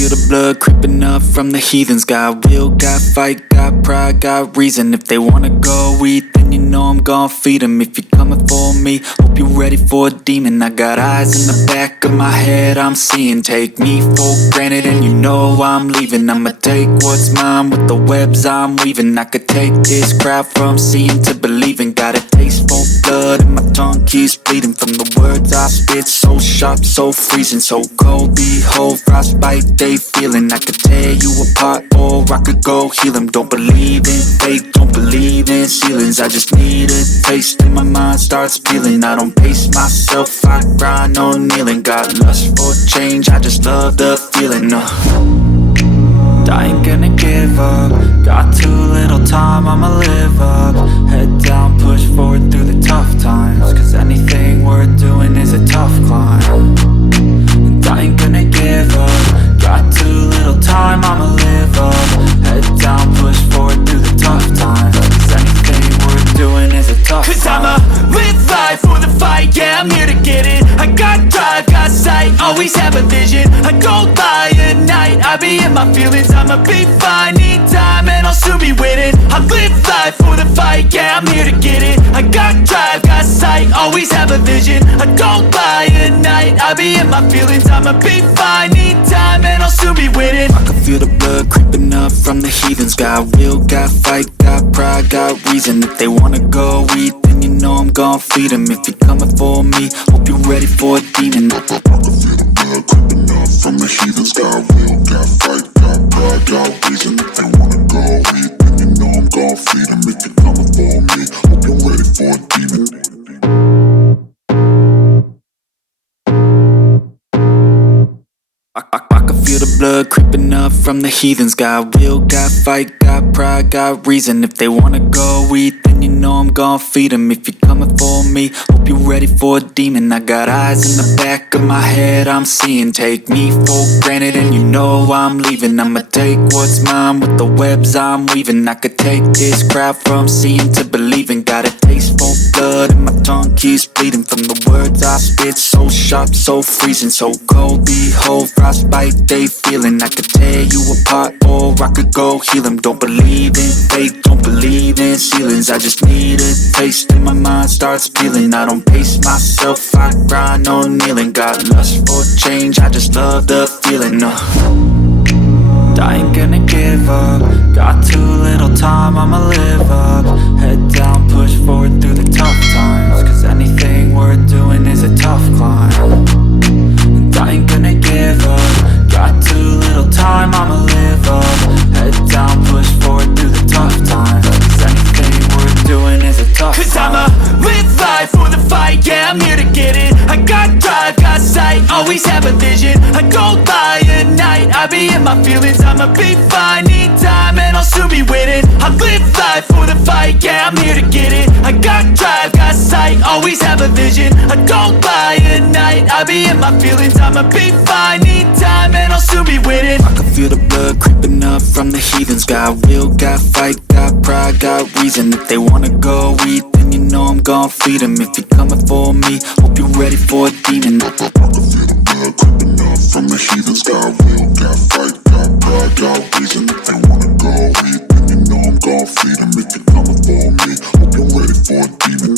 feel the blood creeping up from the heathens. Got will, got fight, got pride, got reason. If they wanna go eat, then you know I'm gon' feed them. If you're coming for me, hope you're ready for a demon. I got eyes in the back of my head, I'm seeing. Take me for granted and you know I'm leaving. I'ma take what's mine with the webs I'm weaving. I could take this crowd from seeing to believing. Got a taste for blood and my tongue keeps bleeding from the words I spit. So sharp, so freezing, so cold. Behold, frostbite they feeling. I could tear you apart or I could go heal them. Don't believe in fate, don't believe in ceilings. I just need a taste and my mind starts peeling. I don't pace myself, I grind on kneeling. Got lust for change, I just love the feeling. I ain't gonna give up. Got too little time, I'ma live up. Head down, push forward through the tough times. Cause anything worth doing is a tough climb. And I ain't gonna give up. Got too little time, I'ma live up. Head down, push forward through the tough times. Cause anything worth doing is a tough climb. Cause I'ma live life for the fight, yeah, I'm here to get it. I got drive, got sight, always have a vision. I go by at night, I be in my feelings. I'ma be fine, need time and I'll soon be winning. I live life for the fight, yeah, I'm here to get it. I got drive, got sight, always have a vision. I go by at night, I be in my feelings. I'ma be fine, need time and I'll soon be winning. I can feel the blood creeping up from the heathens. Got will, got fight, got pride, got reason. If they wanna go eat, then you know I'm gon' feed them. If you're coming for me, hope you're ready for a demon. I can feel the blood creeping up from the heathens. Got will, got fight, got pride, got reason. If they wanna go eat, then you know I'm gon' feed them. If you're coming for me, hope you're ready for a demon. I can feel the blood creeping up from the heathens. Got will, got fight, got pride, got reason. If they wanna go eat, then you know I'm gon' feed them. If you're coming for me, hope you're ready for a demon. I got eyes in the back of my head, I'm seeing. Take me for granted and you know I'm leaving. I'ma take what's mine with the webs I'm weaving. I could take this crowd from seeing to believing. Got a taste for blood and my tongue keeps bleeding from the words I spit. So sharp, so freezing, so cold. Behold, frostbite they feeling. I could tear you apart or I could go heal them. Don't believe in fate, don't believe in ceilings. I just need a taste and my mind starts peeling. I don't pace myself, I grind on kneeling. Got lust for change, I just love the feeling. I ain't gonna give up. Got too little time, I'ma live up. Head down, push forward through the tough times. Cause anything worth doing is a tough climb. And I ain't gonna give up. Got too little time, I'ma live up. Head down, push forward through the tough times. Cause anything worth doing is a tough climb. Cause I'ma live life for the fight, yeah, I'm here to get it. I got drive, got sight, always have a vision. I go by at night, I be in my feelings. I'ma be fine, need time and I'll soon be winning. I live life for the fight, yeah, I'm here to get it. I got drive, got sight, always have a vision. I go by at night, I be in my feelings. I'ma be fine, need time and I'll soon be winning. I can feel the blood creeping up from the heathens. Got will, got fight, got pride, got reason. If they wanna go eat, then you know I'm gon' feed them. If you're coming for me, hope you're ready for a demon. I can feel the blood creeping up from the heathens. Got will, got fight, got pride, got reason. If they wanna go eat, then you know I'm gon' feed them. If you're coming for me, hope you're ready for a demon.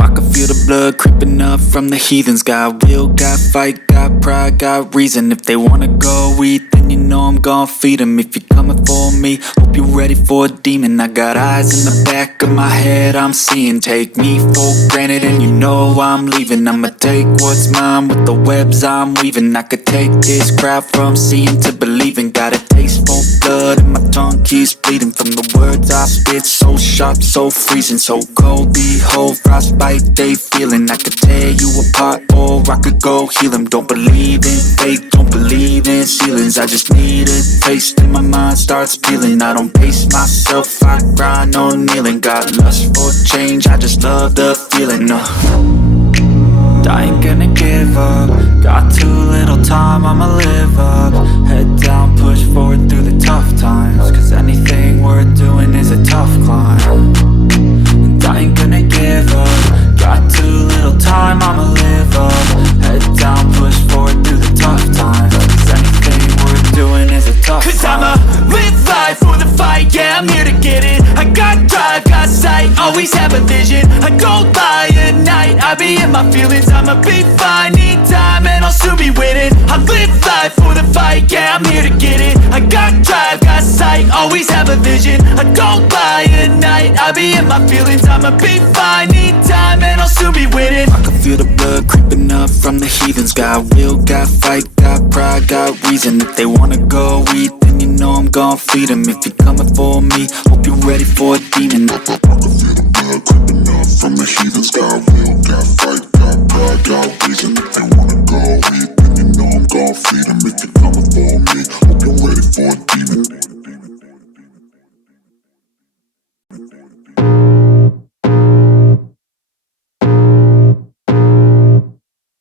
I can feel the blood creeping up from the heathens. Got will, got fight, got pride, got reason. If they wanna go eat, then you know I'm gon' feed them. If you're coming for me, hope you're ready for a demon. I got eyes in the back of my head, I'm seeing. Take me for granted and you know I'm leaving. I'ma take what's mine with the webs I'm weaving. I could take this crowd from seeing to believing. Got a taste for blood and my tongue keeps bleeding from the words I spit. So sharp, so freezing, so cold. Behold, frostbite they feeling. I could tear you apart or I could go heal them. Don't believe in fate, don't believe in ceilings. I just need a taste and my mind starts peeling. I don't pace myself, I grind on kneeling. Got lust for change, I just love the feeling. I ain't gonna give up. Got too little time, I'ma live up. Head down, push forward through the tough times. Cause anything worth doing is a tough climb. And I ain't gonna vision. I go by at night, I be in my feelings. I'ma be fine, need time and I'll soon be winning. I live life for the fight, yeah, I'm here to get it. I got drive, got sight, always have a vision. I go by at night, I be in my feelings. I'ma be fine, need time and I'll soon be winning. I can feel the blood creeping up from the heathens. Got will, got fight, got pride, got reason. If they wanna go eat, then you know I'm gon' feed them. If you're coming for me, hope you're ready for a demon. I can feel the blood creeping up from the heathens. Got will, got fight, got pride, got reason. If they wanna go eat, then you know I'm gon' feed them. If you're coming for me, hope you're ready for a demon.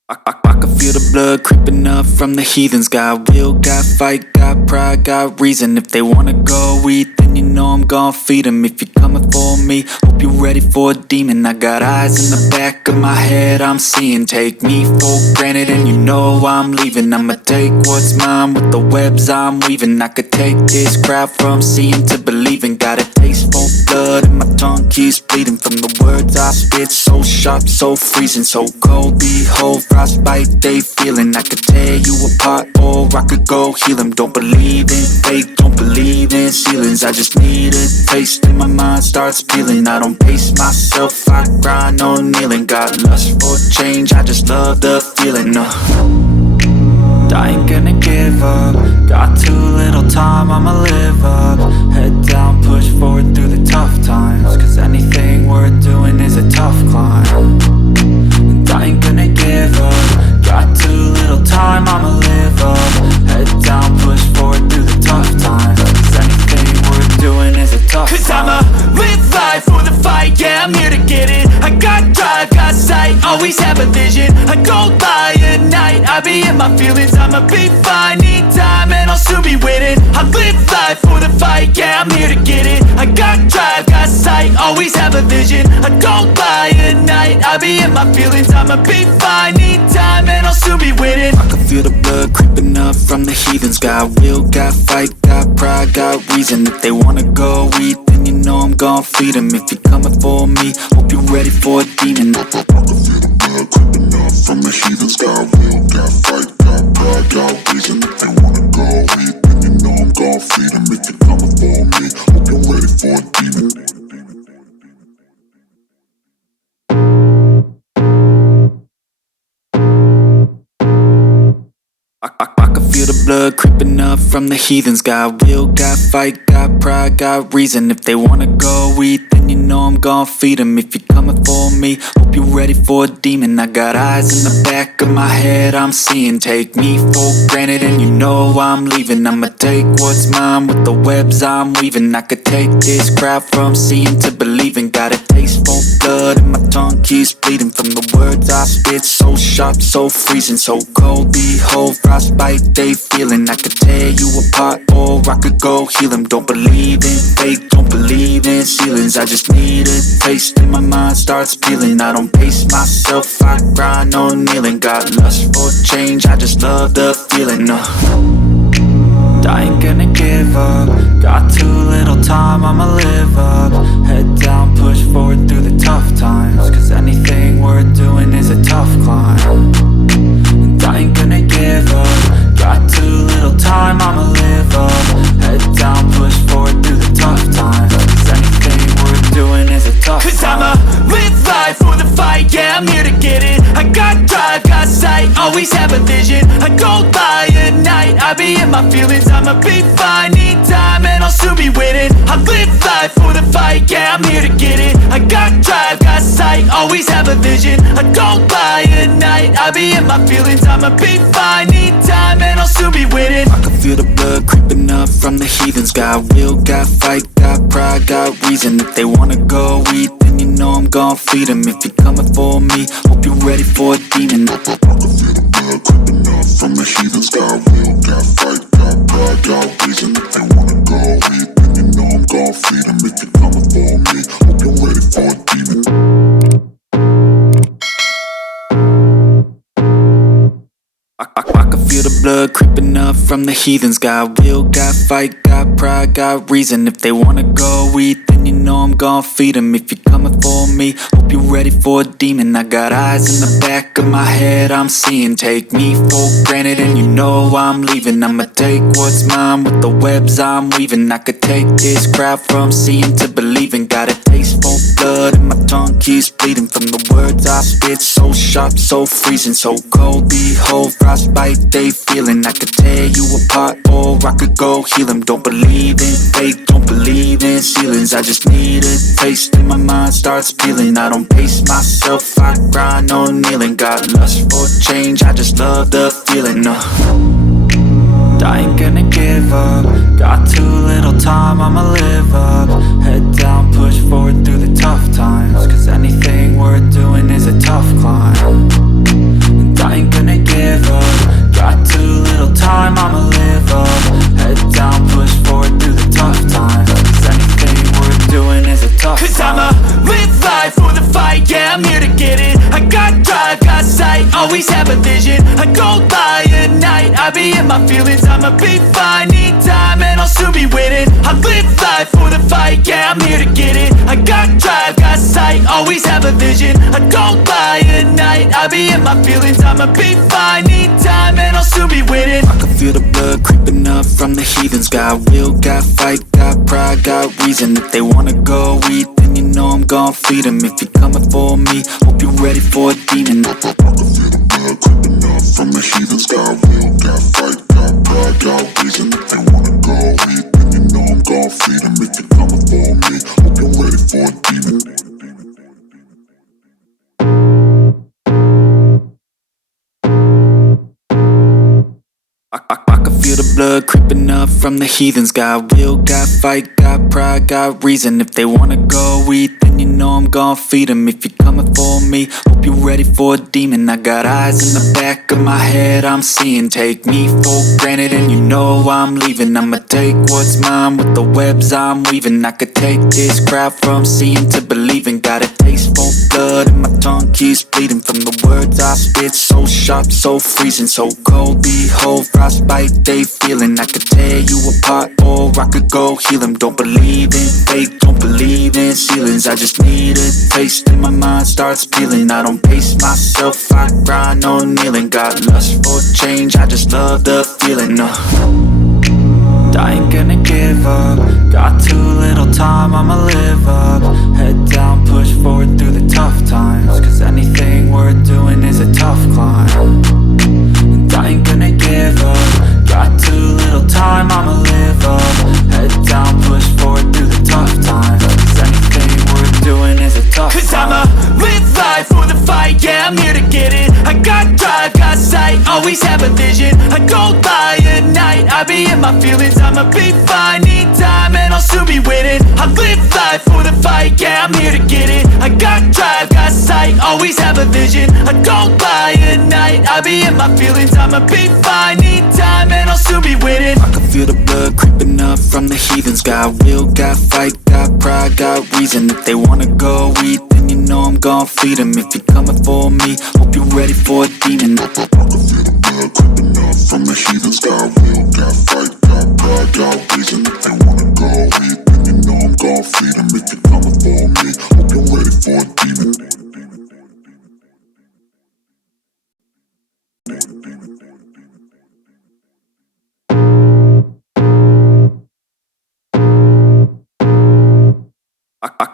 I can feel the blood creeping up from the heathens. Got will, got fight, got pride, got reason. If they wanna go eat, then you know I'm gon' feed them. If you're coming for me, hope you're ready for a demon. I got eyes in the back of my head, I'm seeing. Take me for granted and you know I'm leaving. I'ma take what's mine with the webs I'm weaving. I could take this crowd from seeing to believing. Got a taste for blood and my tongue keeps bleeding from the words I spit. So sharp, so freezing, so cold. Behold, frostbite they feeling. I could tear you apart or I could go heal them. Don't believe in fate, don't believe in ceilings. I just need a taste and my mind starts peeling. I don't pace myself, I grind on kneeling. Got lust for change, I just love the feeling. I ain't gonna give up. Got too little time, I'ma live up. Head down, push forward through the tough times. Cause anything worth doing is a tough climb. And I ain't gonna give up. Got too little time, I'ma live up. Head down, push forward through the tough times. Cause anything worth doing is a tough climb. Cause I'ma live life for the fight, yeah, I'm here to get it. I got drive, got sight, always have a vision. I go by at night, I be in my feelings. I'ma be fine, need time and I'll soon be winning. I live life for the fight, yeah, I'm here to get it. I got drive, got sight, always have a vision. I go by at night, I be in my feelings. I'ma be fine, need time and I'll soon be winning. I can feel the blood creeping up from the heathens. Got will, got fight, got pride, got reason. If they wanna go eat, then you know I'm gon' feed them. If you're coming for me, hope you're ready for a demon. I can feel the blood creeping up from the heathens. Got will, got fight, got pride, got reason. If they wanna go eat, then you know I'm gon' feed them. If you're coming for me, hope you're ready for a demon. I can feel the blood creeping up from the heathens. Got will, got fight, got pride, got reason. If they wanna go eat, then you know I'm gon' feed them. If you're coming for me, hope you're ready for a demon. I got eyes in the back of my head, I'm seeing. Take me for granted and you know I'm leaving. I'ma take what's mine with the webs I'm weaving. I could take this crowd from seeing to believing. Got a taste for blood and my tongue keeps bleeding from the words I spit. So sharp, so freezing, so cold. Behold, frostbite they feeling. I could tear you apart or I could go heal them. Don't believe in fate, don't believe in ceilings. I just need a taste and my mind starts peeling. I don't pace myself, I grind on kneeling. Got lust for change, I just love the feeling. I ain't gonna give up. Got too little time, I'ma live up. Head down, push forward through the tough times. Cause anything worth doing is a tough climb. And I ain't gonna give up. Got too little time, I'ma live up. Head down, push forward through the tough times. Cause anything worth doing is a tough climb. Cause I'ma live life for the fight, yeah, I'm here to get it. I got drive, got sight, always have a vision. I go by at night, I be in my feelings. I'ma be fine, need time and I'll soon be winning. I live life for the fight, yeah, I'm here to get it. I got drive, got sight, always have a vision. I go by at night, I be in my feelings. I'ma be fine, need time and I'll soon be winning. I can feel the blood creeping up from the heathens. Got will, got fight, got pride, got reason. If they wanna go eat, then you know I'm gon' feed them. If you're coming for me, hope you're ready for a demon. I can feel the blood creeping up from the heathens. Got will, got fight, got pride, got reason. If they wanna go eat, then you know I'm gon' feed them. If you're coming for me, hope you're ready for a demon. I can feel the blood creeping up from the heathens. Got will, got fight, got pride, got reason. If they wanna go eat, then you know I'm gon' feed them. If you're coming for me, hope you're ready for a demon. I got eyes in the back of my head, I'm seeing. Take me for granted and you know I'm leaving. I'ma take what's mine with the webs I'm weaving. I could take this crowd from seeing to believing. Got a taste for blood and my tongue keeps bleeding from the words I spit. So sharp, so freezing, so cold. Behold, frostbite they feeling. I could tear you apart or I could go heal them. Don't believe in fate, don't believe in ceilings. I just need a taste and my mind starts peeling. I don't pace myself, I grind on kneeling. Got lust for change, I just love the feeling. I ain't gonna give up. Got too little time, I'ma live up. Head down, push forward through the tough times. Cause anything worth doing is a tough climb. And I ain't gonna give up. Got too little time, I'ma live up. Head down, push forward through the tough times. Cause anything worth doing is a tough climb. Cause I'ma live life for the fight, yeah, I'm here to get it. I got drive, got sight, always have a vision. I go by at night, I be in my feelings. I'ma be fine, need time and I'll soon be winning. I live life for the fight, yeah, I'm here to get it. I got drive, got sight, always have a vision. I go by at night, I be in my feelings. I'ma be fine, need time and I'll soon be winning. I can feel the blood creeping up from the heathens. Got will, got fight, got pride, got reason. If they wanna go eat, then you know I'm gon' feed them. If you're coming for me, hope you're ready for a demon. I can feel the blood creeping up from the heathens. Got will, got fight, got pride, got reason. If they wanna go eat, then you know I'm gon' feed them. If you're coming for me, hope you're ready for a demon. I can feel the blood creeping up from the heathens. Got will, got fight, got pride, got reason. If they wanna go eat, then you know I'm gon' feed them. If you're coming for me, hope you're ready for a demon. I got eyes in the back of my head, I'm seeing. Take me for granted and you know I'm leaving. I'ma take what's mine with the webs I'm weaving. I could take this crowd from seeing to believing. Got a taste for blood and my tongue keeps bleeding from the words I spit. So sharp, so freezing, so cold. Behold, frostbite they feeling. I could tear you apart or I could go heal them. Don't believe in fate, don't believe in ceilings. I just need a taste and my mind starts peeling. I don't pace myself, I grind on kneeling. Got lust for change, I just love the feeling. I ain't gonna give up. Got too little time, I'ma live up. Head down, push forward through the tough times. Cause anything worth doing is a tough climb. And I ain't gonna give up. Got too little time, I'ma live up. Head down, push forward through the tough times. Cause anything worth doing is a tough climb. Cause I'ma live life for the fight, yeah, I'm here to get it. I got drive, got sight, always have a vision. I go by at night, I be in my feelings. I'ma be fine, need time and I'll soon be winning. I live life for the fight, yeah, I'm here to get it. I got drive, got sight, always have a vision. I go by at night, I be in my feelings. I'ma be fine, need time and I'll soon be winning. I can feel the blood creeping up from the heathens. Got will, got fight, got pride, got reason. If they wanna go eat, then you know I'm gon' feed them. If you're coming for me, hope you're ready for a demon. I can feel the blood creeping up from the heathens. Got will, got fight, got pride, got reason. If they wanna go eat, then you know I'm gon' feed them. If you're coming for me, hope you're ready for a demon.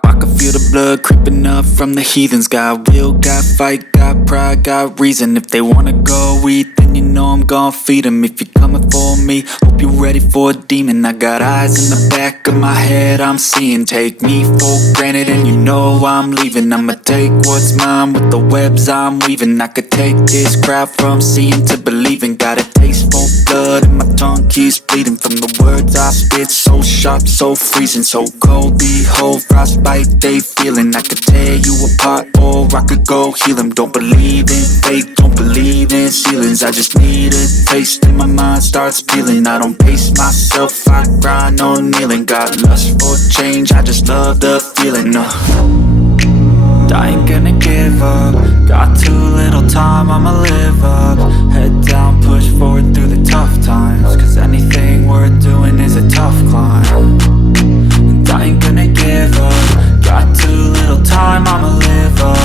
I can feel the blood creeping up from the heathens. Got will, got fight, got pride, got reason. If they wanna go eat, then you know I'm gon' feed them. If you're coming for me, hope you're ready for a demon. I got eyes in the back of my head, I'm seeing. Take me for granted and you know I'm leaving. I'ma take what's mine with the webs I'm weaving. I could take this crowd from seeing to believing. Got a taste for blood and my tongue keeps bleeding from the words I spit. So sharp, so freezing, so cold. Behold, frostbite they feeling. I could tear you apart or I could go heal them. Don't believe in fate, don't believe in ceilings. I just need a taste and my mind starts peeling. I don't pace myself, I grind on kneeling. Got lust for change, I just love the feeling. I ain't gonna give up. Got too little time, I'ma live up. Head down, push forward tough times, cause anything worth doing is a tough climb. And I ain't gonna give up, got too little time, I'ma live up.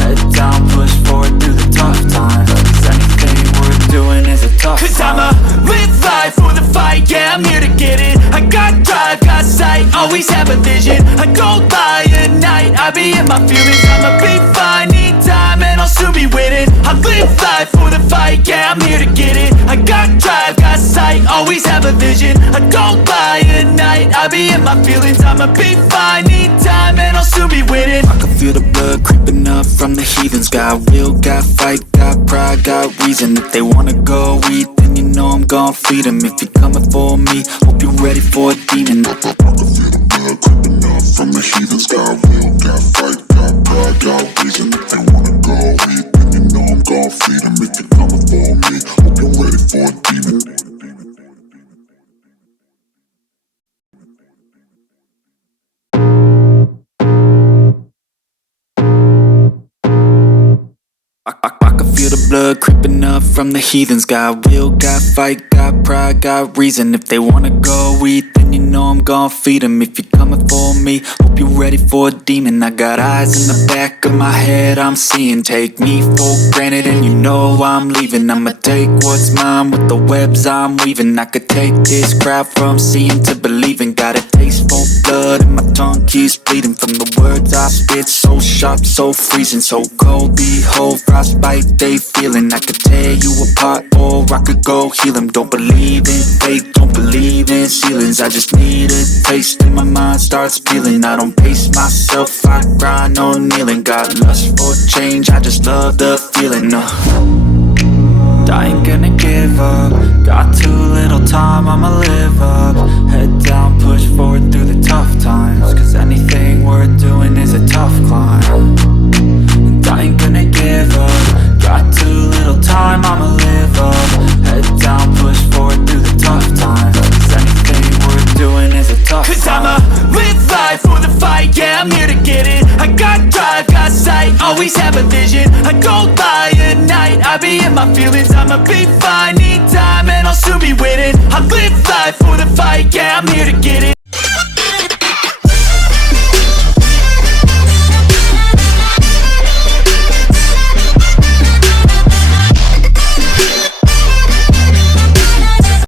Head down, push forward through the tough times, cause anything worth doing is a tough climb. Cause I'ma live life for the fight, yeah, I'm here to get it. I got drive, got sight, always have a vision. I don't lie at night, I be in my feelings. I'ma be fine, need time, and I'll soon be winning. I live life for the fight, yeah, I'm here to get it. I got drive, got sight, always have a vision. I don't lie at night, I be in my feelings. I'ma be fine, need time, and I'll soon be winning. I can feel the blood creeping up from the heathens. Got will, got fight, got pride, got reason. If they wanna go eat, then you know I'm gon' feed them. If you're coming for me, hope you're ready for a demon. I can feel the blood creeping up from the heathens. Got will, got fight, got pride, got reason. If they wanna go eat, then you know I'm gon' feed them. If you're coming for me, hope you're ready for a demon. I can feel the blood creeping up from the heathens. Got will, got fight, got pride, got reason. If they wanna go eat, then you know I'm gon' feed them. If you're coming for me, hope you're ready for a demon. I got eyes in the back of my head, I'm seeing. Take me for granted and you know I'm leaving. I'ma take what's mine with the webs I'm weaving. I could take this crowd from seeing to believing. Got a taste for blood and my tongue keeps bleeding from the words I spit. So sharp, so freezing, so cold. Behold, frostbite they feeling. I could tear you apart or I could go heal them. Don't believe in fate, don't believe in ceilings. I just need a taste and my mind starts peeling. I don't pace myself, I grind on kneeling. Got lust for change, I just love the feeling. I ain't gonna give up, got too little time, I'ma live up. Head down, push forward through the tough times, cause anything worth doing is a tough climb. And I ain't gonna give up, got too little time, I'ma live up. Head down, push forward through the tough times, cause anything worth doing is a tough climb. Cause I'ma live life for the fight, yeah, I'm here to get it. I got drive, got sight, always have a vision. I don't lie at night, I be in my feelings. I'ma be fine, need time, and I'll soon be winning. I live life for the fight, yeah, I'm here to get it.